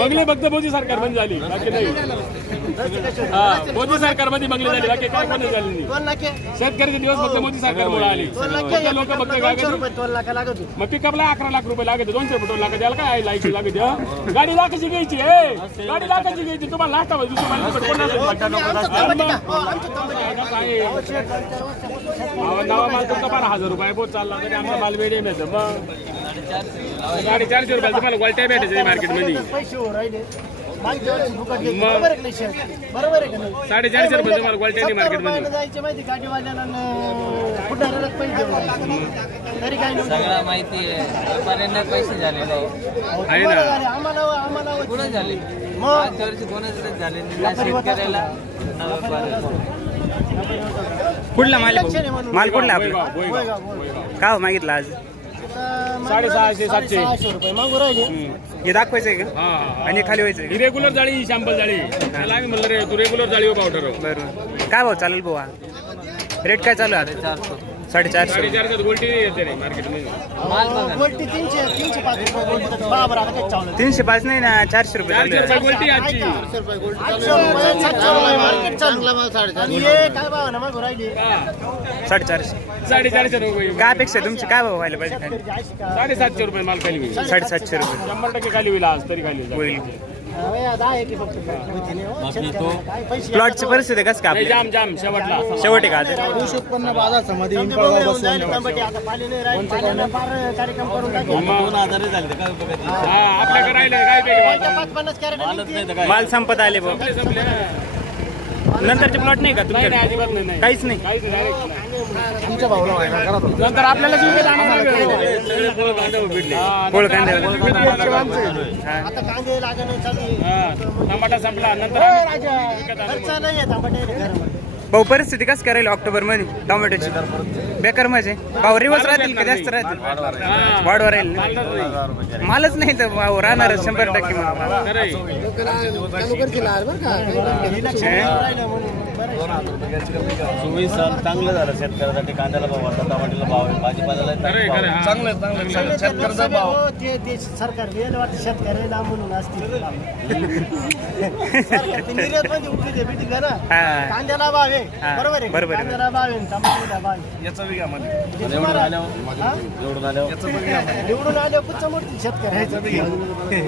बंगले फक्त मोदी सरकारमध्ये झाली बाकी नाही. हा मोदी सरकारमध्ये बंगले झाले बाकी काय पण झाले नाही. शेतकऱ्याचे दिवस फक्त मोदी सरकारमुळे आले. दोन लाख. फक्त लोक फक्त काय करतात? रुपये. मग पिकअपला अकरा लाख रुपये लागते दोनशे फुटो लागत त्याला काय लायची लागते? गाडी लाखाची घ्यायची ए! गाडी लाखाची घ्यायची. तुम्हाला लाख तुम्हाला हा, नवा माल तुमचा बारा हजार रुपये बोट चालला तरी आमचा माल वेळ मग. गाडी चारशे रुपये तुम्हाला क्वालिटी भेटायची मार्केटमध्ये पैसे हो राहिले मागच्या वर्षी फुकट घेतले. मग. बरोबर आहे का नाही शेठ? बरोबर आहे का नाही? साडेचारशे रुपये तुम्हाला क्वालिटी सत्तर मार्केटमध्ये रुपयाला जायचे माहिती गाडीवाल्याला पैसे देऊन. तरी काय नव्हतं. सगळं माहिती आहे व्यापाऱ्यांना पैसे झालेले आहे. आहे ना झाले? आम्हाला आम्हाला कुठं झाले मग मागच्या वर्षी कोणाच झाले नाही. ना शेतकऱ्याला ना व्यापाऱ्याला कुठला माल आहे कुठला आपला बोयगाव, बोयगाव, बोयगाव, बोयगाव. बोयगाव. का हो मागितला आज साडेसहाशे, सातशे. साडेसहाशे रुपये. मागू राहिले. हे दाखवायचंय का? हा, हा. आणि खाली व्हायचंय ही रेग्युलर जाळी ही शॅम्पल जाळी. त्याला आम्ही म्हणलं रे तू रेग्युलर जाळी पावडर बरोबर काय भाऊ चालेल भाऊ हा रेट काय चालू आहे आता? चारशे. साडेचारशे. गोल्टी तीनशे तीनशे पाच रुपये गोल्टी बरोबर आता काही चावलं. तीनशे पाच नाही ना चारशे रुपये चालू चारशे आहे रुपये गोल्टी आजची. आठशे रुपये सातशे रुपये मार्केट चालू आणि हे काय भाव ना मागू राहिले. साडेचारशे. साडेचारशे रुपये काय अपेक्षा आहे तुमची? काय भाव व्हायला पाहिजे? खाली? साडेसातशे रुपये माल खाली होईल. साडेसातशे रुपये. शंभर टक्के खाली होईल आज तरी खाली होईल. हो. प्लॉटची परिस्थिती कसं का आपली जाम जाम शेवटला शेवट का आज कृषी उत्पन्न बाजार समिती. हा आपल्याकडे राहिलं काय. माल संपत आले भाऊ संपले संपले हा. नंतरचे प्लॉट नाही का तुमच्याकडे काहीच नाही. नंतर आपल्याला नंतर. आता कांदे लागणं चालू आहे. टमाटा संपला नंतर आम्ही राजा. विकत आणू. खर्च नाही आहे टमाटे घरामध्ये. भाऊ परिस्थिती कसं करायला ऑक्टोबरमध्ये टोमॅटोची? बेकार म्हणजे भाऊ रिवर्स राहतील का? जास्त राहतील. वाढवर राहील. मालच नाही तर भाऊ राहणार शंभर टक्के चोवीस साल चांगलं झालं शेतकऱ्यासाठी. कांद्याला भाव वाटतं टमाट्याला भाव आहे भाजीपाल्याला आहे. हा. सगळे ते नसले हो, ते सरकार वाटतं शेतकऱ्याला म्हणून उठली भेटी ना. कांद्याला भाव आहे. बरोबर आहे. बरोबर आहे. कांद्याला भाव आहे टमाट्याला भाव आहे. याचा विघा मध्ये. जे निवडून तुम्हाला- आल्यावर? निवडून आल्यावर निवडून आले कुठचं मोठी शेतकऱ्याचं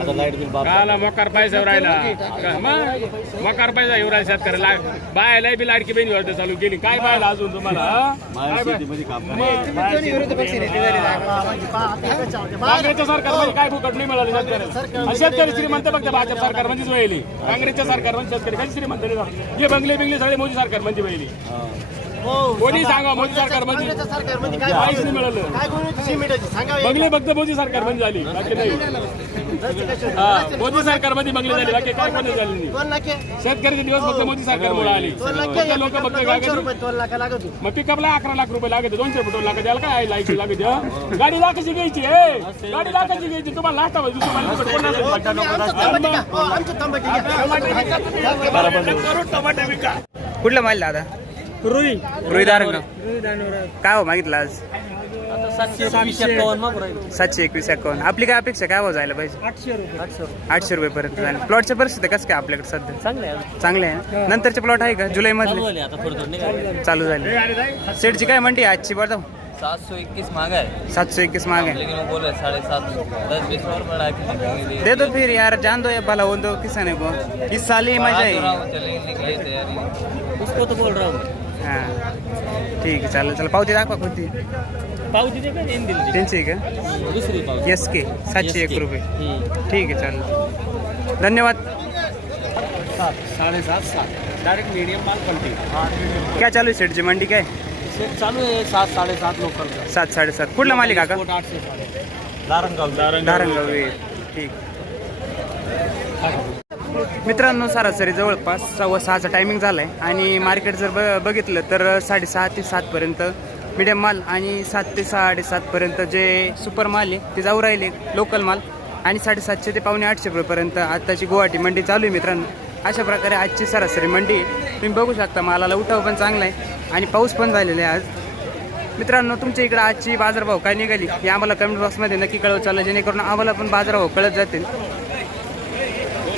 आता लाइट बिल बाप काला मोकार पैसा राहिला. मोकार पैसा येऊ राहिला शेतकऱ्याला. बायला बी लाडकी बहिणी वाटत चालू केली. काय पाहिलं अजून तुम्हाला हा? काँग्रेसच्या सरकारमध्ये काय फुकट नाही मिळालं शेतकऱ्याला आणि शेतकरी श्रीमंत फक्त भाजप सरकारमध्येच वहिले. काँग्रेसच्या सरकारमध्ये शेतकरी. काही श्रीमंत नाही जे बंगले बिंगले सगळे मोदी सरकारमध्ये वहिले. हो. कोणी सांगा मोदी काँग्रेसच्या सरकारमध्ये काय काहीच नाही मिळालं. कोणी बंगले फक्त मोदी सरकारमध्ये झाली बाकी नाही. हा, मोदी सरकारमध्ये बंगले झाले बाकी काय नाही झाले नाही. दोन लाख. शेतकऱ्याचे दिवस फक्त मोदी सरकारमुळे आले. दोन लाख. फक्त लोक फक्त काय करतात? रुपये. मग पिकअपला अकरा लाख रुपये लागते दोनशे फुटो लागते त्याला काय लायची लागते हा? गाडी लाखाची घ्यायची ए! गाडी लाखाची घ्यायची. तुम्हाला लाख हवं कोण? हो, घ्या. कुठला माल दादा? रुई. रुई दारंग काय हो मागितलं आज? सातशे सातशे एकवीस अकाउंट आपली काय अपेक्षा काय भाव जायला पाहिजे? आठशे आठशे रुपये. पर्यंत जाईल प्लॉटची परिस्थिती कसं काय आपल्याकडे सध्या? चांगले आहे चांगले आहे ना? नंतरचे प्लॉट आहे का? जुलै चालू मध्ये चालू झाले. सेटची काय म्हणते आजची बरं सात सौ इक्कीस मांगा है सातशे एकवीस माग आहे. लेकिन वो बोल रहे साढ़े सात दस बीस और बढ़ा के निकलेंगे दे दो फिर यार. जान दो ये भला हो दो किसान है को इस साल ही मजा हो है हूँ, उसको तो बोल रहा हूँ. हाँ। ठीक आहे चालेल चला पावती दाखवा कोणती पावती दे का इन दिल त्यांची का? दुसरी पावती। एस के सातशे एक रुपये हम्म. ठीक आहे चालेल धन्यवाद। साडेसात सात डायरेक्ट मीडियम माल पलटी। क्या चालू आहे सेटची मंडी काय से- चालू है सात साढ़े सात लोकल का। सात साडेसात कुठला मालिक काका साढ़े। धारणगाव वे ठीक। मित्रांनो सरासरी जवळपास सव्वा सहाचा टायमिंग झाला आहे आणि मार्केट जर ब बघितलं तर साडेसहा ते सातपर्यंत मिडियम माल आणि सात ते साडेसातपर्यंत जे सुपर माल आहे ते जाऊ राहिले लोकल माल. आणि साडेसातशे ते पावणे आठशे रुपयेपर्यंत आत्ताची गुवाहाटी मंडी चालू आहे मित्रांनो. अशा प्रकारे आजची सरासरी मंडी तुम्ही बघू शकता मालाला उठाव पण चांगला आहे आणि पाऊस पण झालेला आहे आज. मित्रांनो तुमच्या इकडे आजची बाजारभाव काय निघाली? हे आम्हाला कमेंट बॉक्समध्ये नक्की कळवत चाललं जेणेकरून आम्हाला पण बाजारभाव कळत जातील.